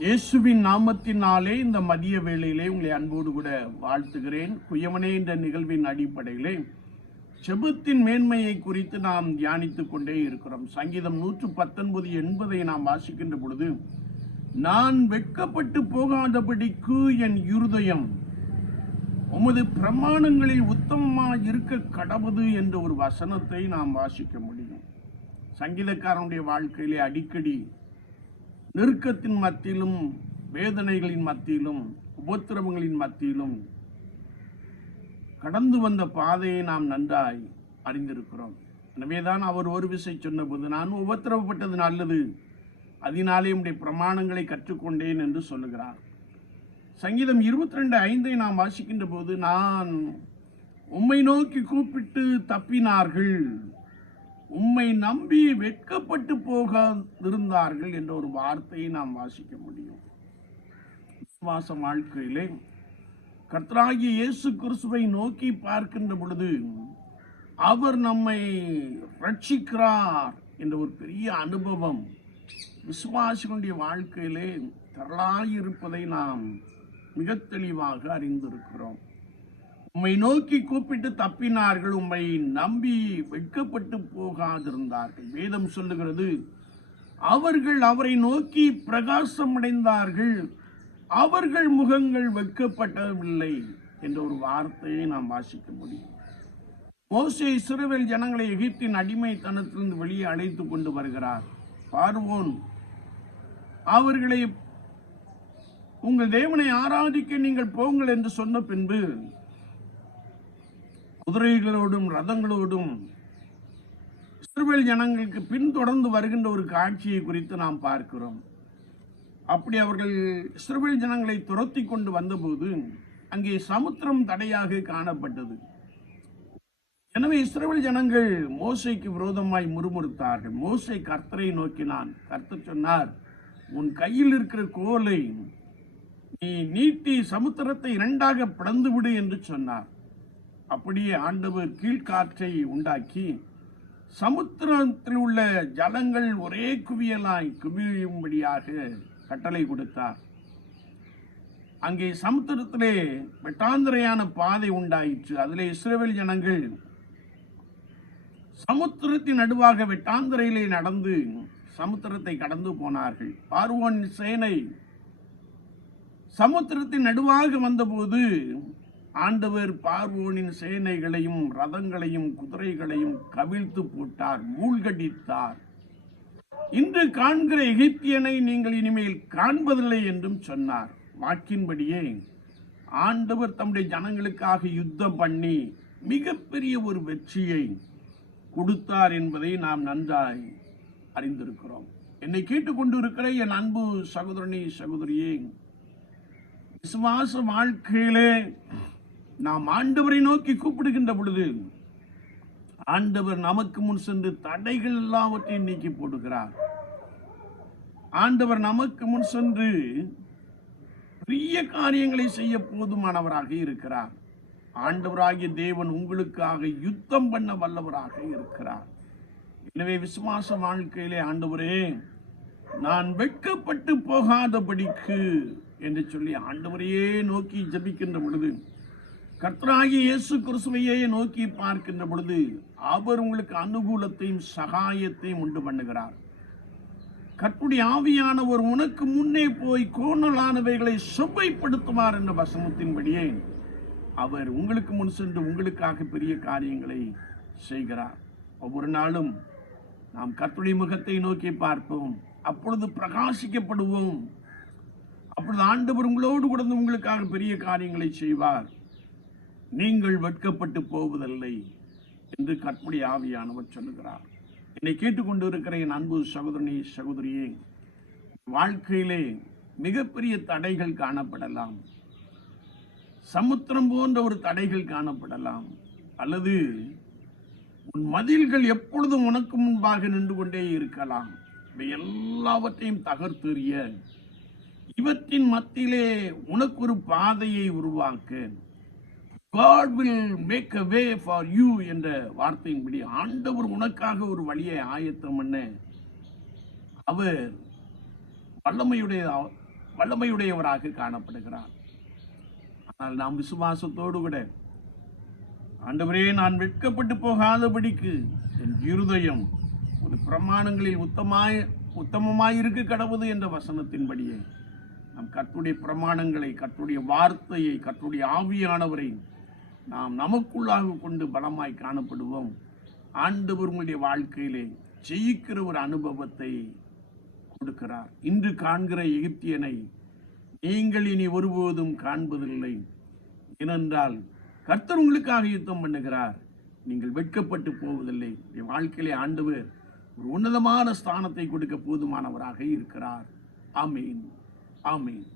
இயேசுவின் நாமத்தினாலே இந்த மதிய வேளையிலே உங்களை அன்போடு கூட வாழ்த்துகிறேன். குயவனே என்ற நிகழ்வின் அடிப்படையிலே செபத்தின் மேன்மையை குறித்து நாம் தியானித்துக் கொண்டே இருக்கிறோம். சங்கீதம் 119:80 நாம் வாசிக்கின்ற பொழுது, நான் வெட்கப்பட்டு போகாதபடிக்கு என் இருதயம் உமது பிரமாணங்களில் உத்தமமாக இருக்க கடவுது என்ற ஒரு வசனத்தை நாம் வாசிக்க முடியும். சங்கீதக்காரனுடைய வாழ்க்கையிலே அடிக்கடி நெருக்கத்தின் மத்தியிலும், வேதனைகளின் மத்தியிலும், உபத்திரவங்களின் மத்தியிலும் கடந்து வந்த பாதையை நாம் நன்றாய் அறிந்திருக்கிறோம். எனவேதான் அவர் ஒரு விசை சொன்னபோது, நான் உபத்திரவப்பட்டது நல்லது, அதனாலே உடைய பிரமாணங்களை கற்றுக்கொண்டேன் என்று சொல்லுகிறார். சங்கீதம் 22:5 நாம் வாசிக்கின்ற போது, நான் உம்மை நோக்கி கூப்பிட்டு தப்பினார்கள், உம்மை நம்பி வெட்கப்பட்டு போகாதிருந்தார்கள் என்ற ஒரு வார்த்தையை நாம் வாசிக்க முடியும். விசுவாச வாழ்க்கையிலே கர்த்தராகிய இயேசு கிறிஸ்துவை நோக்கி பார்க்கின்ற பொழுது, அவர் நம்மை ரட்சிக்கிறார் என்ற ஒரு பெரிய அனுபவம் விசுவாசிகளுடைய வாழ்க்கையிலே தரலாயிருப்பதை நாம் மிக தெளிவாக அறிந்திருக்கிறோம். உம்மை நோக்கி கூப்பிட்டு தப்பினார்கள், உம்மை நம்பி வெட்கப்பட்டு போகாதிருந்தார்கள். வேதம் சொல்லுகிறது, அவர்கள் அவரை நோக்கி பிரகாசம் அடைந்தார்கள், அவர்கள் முகங்கள் வெட்கப்படவில்லை என்ற ஒரு வார்த்தையை நாம் வாசிக்க முடியும். மோசே இஸ்ரவேல் ஜனங்களை எகிப்தின் அடிமைத்தனத்திலிருந்து வெளியே அழைத்து கொண்டு வருகிறார். பார்வோன் அவர்களை உங்கள் தேவனை ஆராதிக்க நீங்கள் போங்கள் என்று சொன்ன பின்பு குதிரைகளோடும் ரதங்களோடும் இஸ்ரவேல் ஜனங்களுக்கு பின்தொடர்ந்து வருகின்ற ஒரு காட்சியை குறித்து நாம் பார்க்கிறோம். அப்படி அவர்கள் இஸ்ரவேல் ஜனங்களை துரத்தி கொண்டு வந்தபோது அங்கே சமுத்திரம் தடையாக காணப்பட்டது. எனவே இஸ்ரவேல் ஜனங்கள் மோசேக்கு விரோதமாய் முறுமுறுத்தார்கள். மோசே கர்த்தரை நோக்கினான். கர்த்தர் சொன்னார், உன் கையில் இருக்கிற கோலை நீ நீட்டி சமுத்திரத்தை இரண்டாக பிளந்து விடு என்று சொன்னார். அப்படியே ஆண்டவர் கீழ்காற்றை உண்டாக்கி சமுத்திரத்தில் உள்ள ஜலங்கள் ஒரே குவியும்படியாக கட்டளை கொடுத்தார். அங்கே சமுத்திரத்திலே வெட்டாந்தரையான பாதை உண்டாயிற்று. அதிலே இஸ்ரவேல் ஜனங்கள் சமுத்திரத்தின் நடுவாக வெட்டாந்தரையிலே நடந்து சமுத்திரத்தை கடந்து போனார்கள். பார்வோன் சேனை சமுத்திரத்தின் நடுவாக வந்தபோது ஆண்டவர் பார்வோனின் சேனைகளையும் ரதங்களையும் குதிரைகளையும் கவிழ்த்து போட்டார், மூழ்கடித்தார். இன்று காண்கிற எகிப்தியனை நீங்கள் இனிமேல் காண்பதில்லை என்றும் சொன்னார். வாக்கின்படியே ஆண்டவர் தம்முடைய ஜனங்களுக்காக யுத்தம் பண்ணி மிகப்பெரிய ஒரு வெற்றியை கொடுத்தார் என்பதை நாம் நன்றாய் அறிந்திருக்கிறோம். என்னை கேட்டுக்கொண்டு இருக்கிற என் அன்பு சகோதரனே, சகோதரியே, விசுவாச வாழ்க்கையிலே நாம் ஆண்டவரை நோக்கி கூப்பிடுகின்ற பொழுது ஆண்டவர் நமக்கு முன் சென்று தடைகள் எல்லாவற்றையும் நீக்கி போடுகிறார். ஆண்டவர் நமக்கு முன் சென்று பெரிய காரியங்களை செய்ய போதுமானவராக இருக்கிறார். ஆண்டவராகிய தேவன் உங்களுக்காக யுத்தம் பண்ண வல்லவராக இருக்கிறார். எனவே விசுவாச வாழ்க்கையிலே, ஆண்டவரே நான் வெட்கப்பட்டு போகாதபடிக்கு என்று சொல்லி ஆண்டவரையே நோக்கி ஜெபிக்கின்ற பொழுது, கர்த்தராகிய இயேசு கிறிஸ்துவையே நோக்கி பார்க்கின்ற பொழுது அவர் உங்களுக்கு அனுகூலத்தையும் சகாயத்தையும் உண்டு பண்ணுகிறார். கர்த்தருடைய ஆவியானவர் உனக்கு முன்னே போய் கோணலானவைகளை செவ்வைப்படுத்துவார் என்ற வசனத்தின்படியே அவர் உங்களுக்கு முன் சென்று உங்களுக்காக பெரிய காரியங்களை செய்கிறார். ஒவ்வொரு நாளும் நாம் கர்த்தருடைய முகத்தை நோக்கி பார்ப்போம், அப்பொழுது பிரகாசிக்கப்படுவோம். அப்பொழுது ஆண்டவர் உங்களோடு கூட உங்களுக்காக பெரிய காரியங்களை செய்வார். நீங்கள் வெட்கப்பட்டு போவதில்லை என்று கர்த்தருடைய ஆவியானவர் சொல்லுகிறார். என்னை கேட்டுக்கொண்டு இருக்கிற என் அன்பு சகோதரனே, சகோதரியே, வாழ்க்கையிலே மிகப்பெரிய தடைகள் காணப்படலாம். சமுத்திரம் போன்ற ஒரு தடைகள் காணப்படலாம். அல்லது உன் மதில்கள் எப்பொழுதும் உனக்கு முன்பாக நின்று கொண்டே இருக்கலாம். இவை எல்லாவற்றையும் தகர்த்தெறிய, இவற்றின் மத்தியிலே உனக்கு ஒரு பாதையை உருவாக்க God will make a way for you என்ற வார்த்தையின்படி ஆண்டவர் உனக்காக ஒரு வழியை ஆயத்தம் பண்ண அவர் வல்லமையுடைய வல்லமையுடையவராக காணப்படுகிறார். ஆனால் நாம் விசுவாசத்தோடு கூட, ஆண்டவரே, நான் வெட்கப்பட்டு போகாதபடிக்கு என் இருதயம் ஒரு பிரமாணங்களில் உத்தமமாயிருக்க கடவுது என்ற வசனத்தின்படியே நாம் கர்த்தருடைய பிரமாணங்களை, கர்த்தருடைய வார்த்தையை, கர்த்தருடைய ஆவியானவரை நாம் நமக்குள்ளாக கொண்டு பலமாய் காணப்படுவோம். ஆண்டவர் உங்களுடைய வாழ்க்கையிலே ஜெயிக்கிற ஒரு அனுபவத்தை கொடுக்கிறார். இன்று காண்கிற எகிப்தியனை நீங்கள் இனி ஒருபோதும் காண்பதில்லை. ஏனென்றால் கர்த்தர் உங்களுக்காக யுத்தம் பண்ணுகிறார். நீங்கள் வெட்கப்பட்டு போவதில்லை. வாழ்க்கையிலே ஆண்டவர் ஒரு உன்னதமான ஸ்தானத்தை கொடுக்க போதுமானவராக இருக்கிறார். ஆமீன், ஆமீன்.